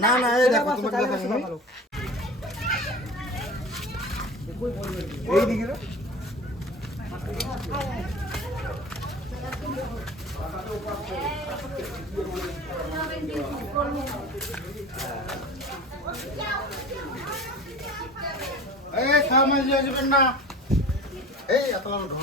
না না, এই দেখো তোমাকে দেখাবো এই এই খাওয়া মাঝে আসবেন না। এই, এত ঢং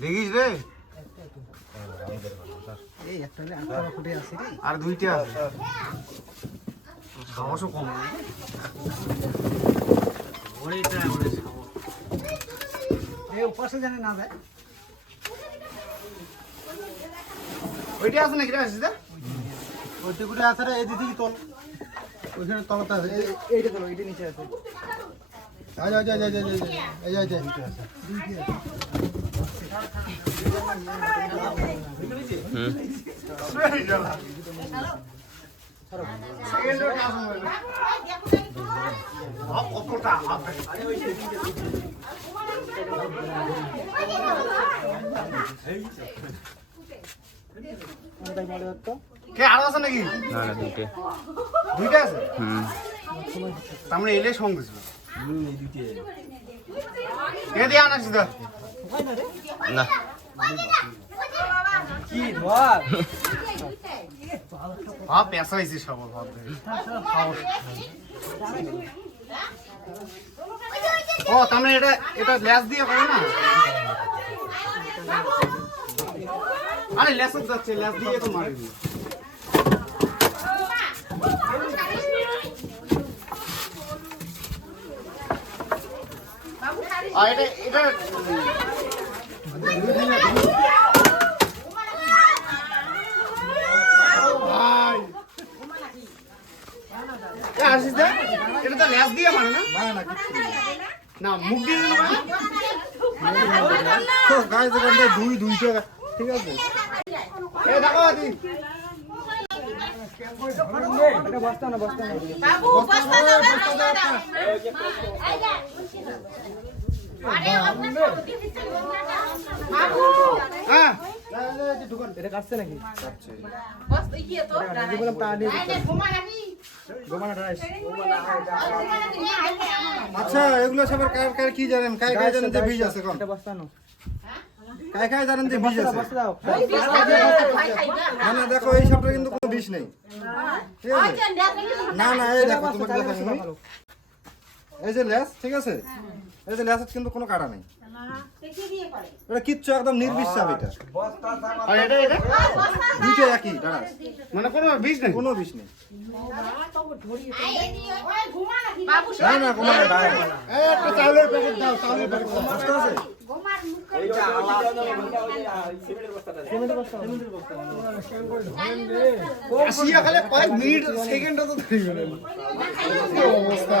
দেখিস রে। আর দুইটা আছে। সাহসও কম উপাসে জানে না যায়। ওইটা আছে নাকি রে আসিস দা? ওইটা আছে রে এই দিদি তোল। ওইখানে তলাতে আছে। এই এইটা ধরো এইটা নিচে আছে। আয় আয় আয় আয় আয় আয় আয় হুম। তাই মনে হতো কে আরও আছে নাকি? না না দুইটে। দুইটা আছে? হুম। তার মানে এলে সঙ্গে ছিল। দিয়ে দা না। কি ধর? ভাব পেশা হয়েছে সব ভাব। ও তার মানে এটা এটা ল্যাস দিয়ে করে না? আরে ল্যাস যাচ্ছে ল্যাস দিয়ে তো মারি আর এটা এটা আশিস দা এটা তো ল্যাস দিয়ে মানে না? না না না মুখ দিয়ে দিল তো গায়ে দোকানটা দুই দুইটা ঠিক আছে? এ দেখো আদি। এটা বস্তা না বস্তা না এটা কাটছে নাকি বললাম তা নিয়ে নাকি গোমানা ড্রাইস আচ্ছা এগুলো সবার কার কার কি জানেন? কাই কাই জানেন যে বীজ আছে কোন কাই কাই জানেন যে বীজ আছে? না না দেখো এই সবটা কিন্তু কোনো বিষ নেই। ঠিক আছে? না না এই দেখো তোমাকে দেখাচ্ছি এই যে ল্যাস ঠিক আছে? এই যে কিন্তু কোনো কাটা নেই। এটা কিচ্ছু একদম নির্বিশ্বাস এটা। আর এটা এটা? দুইটা একই দাঁড়া মানে কোনো বিষ নেই? কোনো বিষ নেই। না না কোনো একটা চাউলের প্যাকেট দাও চাউলের প্যাকেট কষ্ট আছে কয়েক মিনিট সেকেন্ড তো ধরিবে না অবস্থা?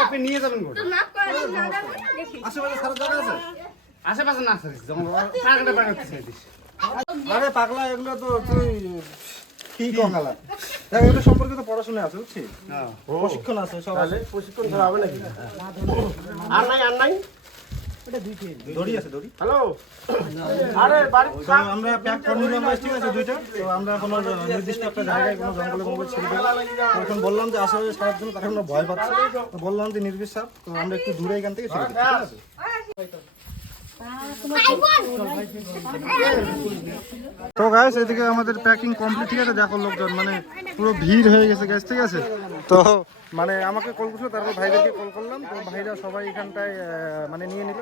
আপনি নিয়ে যাবেন আশেপাশে সারা জায়গা আছে? আশেপাশে না আরে পাগলা এগুলো তো তুই কি কঙ্গালা দেখ এগুলো সম্পর্কে তো পড়াশোনা আছে বুঝছিস? প্রশিক্ষণ আছে সব প্রশিক্ষণ হবে নাকি? আর নাই আর নাই? দড়ি আছে দড়ি? হ্যালো আরে আমরা প্যাক করে নিলাম ঠিক আছে দুইটা। তো আমরা কোনো নির্দিষ্ট একটা জায়গায় কোনো জঙ্গলে কোনো ছেড়ে দেবো তো এখন বললাম যে আশেপাশে সারার জন্য তাকে আমরা ভয় পাচ্ছে তো বললাম যে নির্বিষ তো আমরা একটু দূরে এখান থেকে ছেড়ে দিই ঠিক আছে? তো গাইস এদিকে আমাদের প্যাকিং কমপ্লিট ঠিক আছে? দেখো লোকজন মানে পুরো ভিড় হয়ে গেছে গ্যাস ঠিক আছে? তো মানে আমাকে কল করছিল, তারপর ভাইদেরকে কল করলাম। তো ভাইরা সবাই এখানটায় মানে নিয়ে নিল।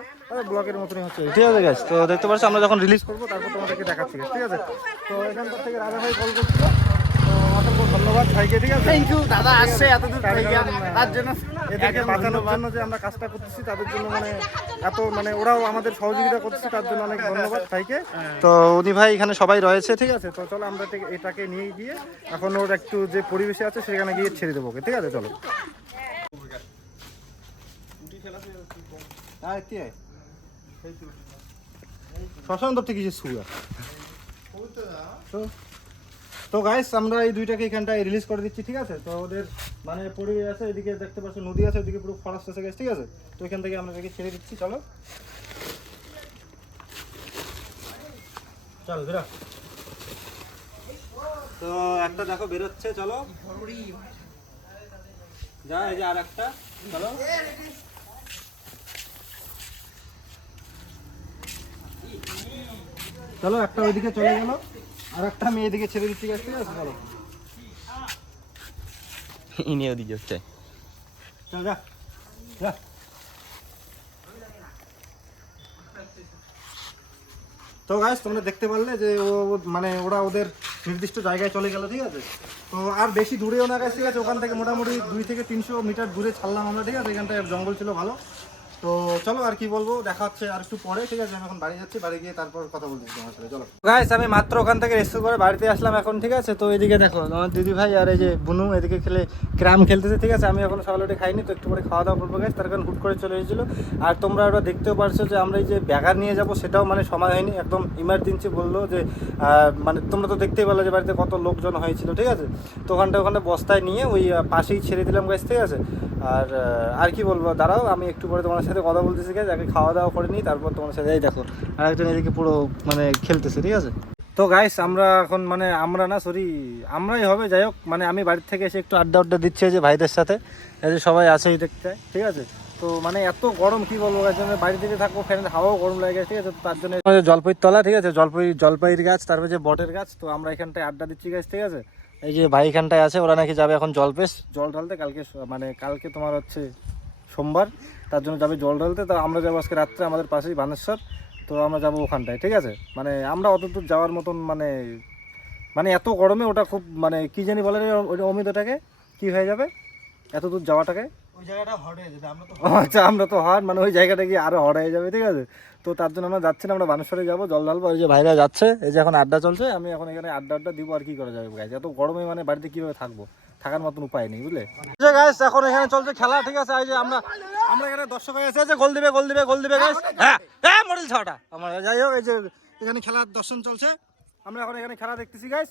ব্লকের মতনই হচ্ছে। ঠিক আছে গ্যাস তো দেখতে পাচ্ছ, আমরা যখন রিলিজ করব, তারপর তোমাদেরকে দেখাচ্ছি ঠিক আছে? তো এখানকার থেকে রাজা ভাই কল করছিল। ধন্যবাদ ভাইকে ঠিক আছে? থ্যাংক ইউ দাদা আসছে এত দূর থেকে তার জন্য এদেরকে বাঁচানোর জন্য যে আমরা কাজটা করতেছি তাদের জন্য মানে এত মানে ওরাও আমাদের সহযোগিতা করতেছে তার জন্য অনেক ধন্যবাদ ভাইকে তো উনি ভাই এখানে সবাই রয়েছে ঠিক আছে? তো চলো আমরা এটাকে- এটাকে নিয়ে গিয়ে এখন ওর একটু যে পরিবেশে আছে সেখানে গিয়ে ছেড়ে দেবো ওকে ঠিক আছে? চলো। শ্মশান দপ্তর কিছু শুয়া। তো তো গাইস আমরা এই দুইটাকে এখানটায় রিলিজ করে দিচ্ছি ঠিক আছে? তো ওদের মানে পরিবেশ আছে এদিকে দেখতে পাচ্ছ নদী আছে ওদিকে পুরো ফরেস্ট আছে guys, ঠিক আছে? তো এখান থেকে আমরা এটাকে ছেড়ে দিচ্ছি চলো। চলো বেরো। তো একটা দেখো বেরোচ্ছে চলো। যা এই যে আর একটা চলো। চলো একটা ওইদিকে চলে গেল। আর একটা আমি এদিকে ছেড়ে দিচ্ছি গাছ ঠিক আছে চলো। ইনি ওদিকে হচ্ছে। চল যা যা। তো গাইস তোমরা দেখতে পারলে যে ও ও- মানে ওরা ওদের নির্দিষ্ট জায়গায় চলে গেল ঠিক আছে? তো আর বেশি দূরেও না গেছে ঠিক আছে? ওখান থেকে মোটামুটি দুই থেকে তিনশো মিটার দূরে ছাড়লাম আমরা ঠিক আছে? এখানটায় জঙ্গল ছিল ভালো। তো চলো আর কি বলব, দেখা হচ্ছে আর একটু ঠিক আছে? আমি এখন বাড়ি যাচ্ছি, বাড়ি গিয়ে তারপর কথা সাথে, চলো। গাইস আমি মাত্র ওখান থেকে করে বাড়িতে আসলাম এখন, ঠিক আছে? তো আমার আর এই যে বুনু, এদিকে খেলে খেলতেছে, ঠিক আছে? আমি এখন সকালে খাইনি, তো একটু পরে খাওয়া দাওয়া করব গাইস তার কারণ হুট করে চলে আর তোমরা ওটা দেখতেও পারছ যে আমরা এই যে ব্যাগার নিয়ে যাব, সেটাও মানে সময় হয়নি, একদম ইমার্জেন্সি বলল যে মানে তোমরা তো দেখতেই পেল যে বাড়িতে কত লোকজন হয়েছিল, ঠিক আছে? তো ওখানটা ওখানে বস্তায় নিয়ে ওই পাশেই ছেড়ে দিলাম গাছ ঠিক আছে? আর আর কি বলব, দাঁড়াও, আমি একটু পরে তোমার সাথে কথা বলতেছি আগে খাওয়া দাওয়া করে নিই তারপর তোমার সাথে, এই দেখো আর একজন এদিকে পুরো মানে খেলতেছে, ঠিক আছে? তো গাইস আমরা এখন মানে আমরা না সরি আমরাই হবে, যাই হোক মানে আমি বাড়ির থেকে এসে একটু আড্ডা আড্ডা দিচ্ছি যে ভাইদের সাথে যে সবাই আছেই দেখতে, ঠিক আছে? তো মানে এত গরম, কি বলব গাছ আমি বাড়ি থেকে থাকব ফ্যানের হাওয়াও গরম লাগে, ঠিক আছে? তার জন্য আমাদের জলপাইয়ের তলা, ঠিক আছে? জলপাই জলপাইয়ের গাছ, তারপরে যে বটের গাছ, তো আমরা এখানটায় আড্ডা দিচ্ছি গাছ ঠিক আছে? এই যে ভাই এখানটায় আছে, ওরা নাকি যাবে এখন জল জলপেশ, জল ঢালতে, কালকে মানে কালকে তোমার হচ্ছে সোমবার তার জন্য যাবে জল ঢালতে। তো আমরা যাব আজকে রাত্রে আমাদের পাশেই বানেশ্বর। তো আমরা যাব ওখানটায় ঠিক আছে? মানে আমরা অত দূর যাওয়ার মতন মানে মানে এত গরমে ওটা খুব মানে কি জানি বলে অমিত ওটাকে? কি হয়ে যাবে? এত দূর যাওয়াটাকে? ওই জায়গাটা হট যাবে আমরা তো আচ্ছা আমরা তো হট মানে ওই জায়গাটা গিয়ে আরও হট হয়ে যাবে ঠিক আছে? তো তার জন্য আমরা যাচ্ছি না আমরা বানেশ্বরে যাব জল ঢালবো। ওই যে ভাইরা যাচ্ছে এই যে এখন আড্ডা চলছে আমি এখন এখানে আড্ডা আড্ডা দিব আর কি করা যাবে গাইজ এত গরমে মানে বাড়িতে কীভাবে থাকব? থাকার মতন উপায় নেই বুঝলে? গাইস এখন এখানে চলছে খেলা ঠিক আছে? এই যে আমরা আমরা এখানে দর্শক হয়ে এসেছে গোল দিবে গোল দিবে গোল দিবে গাইস হ্যাঁ হ্যাঁ মডেল ছটা আমার যাই হোক এই যে এখানে খেলার দর্শন চলছে। আমরা এখন এখানে খেলা দেখতেছি গাইস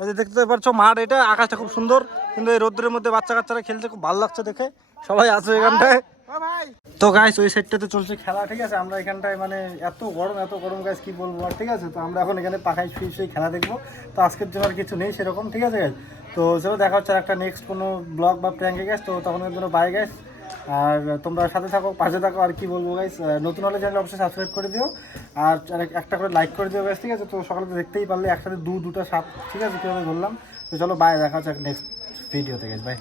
এই যে দেখতে পাচ্ছ মাঠ এটা আকাশটা খুব সুন্দর। কিন্তু এই রোদ্রের মধ্যে বাচ্চা কাচ্চারা খেলছে খুব ভালো লাগছে দেখে। সবাই আছে এখানটায়। তো গাইস ওই সাইডটাতে চলছে খেলা ঠিক আছে? আমরা এখানটায় মানে এত গরম এত গরম গাইস কি বলব আর ঠিক আছে? তো আমরা এখন এখানে পাখায় শুয়ে শুয়ে খেলা দেখব। তো আজকের জন্য আর কিছু নেই সেরকম ঠিক আছে guys? তো চলো দেখা হচ্ছে একটা নেক্সট কোনো ব্লগ বা প্র্যাঙ্কে গেছ তো তখনের জন্য বাই গাইস আর তোমরা সাথে থাকো, পাশে থাকো, আর কি বলব গাইস নতুন হলে চ্যানেল অবশ্যই সাবস্ক্রাইব করে দিও। আর একটা করে লাইক করে দিও গাইস ঠিক আছে? তো সকালে তো দেখতেই পারলে একসাথে দু, দুটা সাপ ঠিক আছে? কীভাবে বললাম তো চলো বাই দেখা হচ্ছে নেক্সট ভিডিওতে গাইস বাই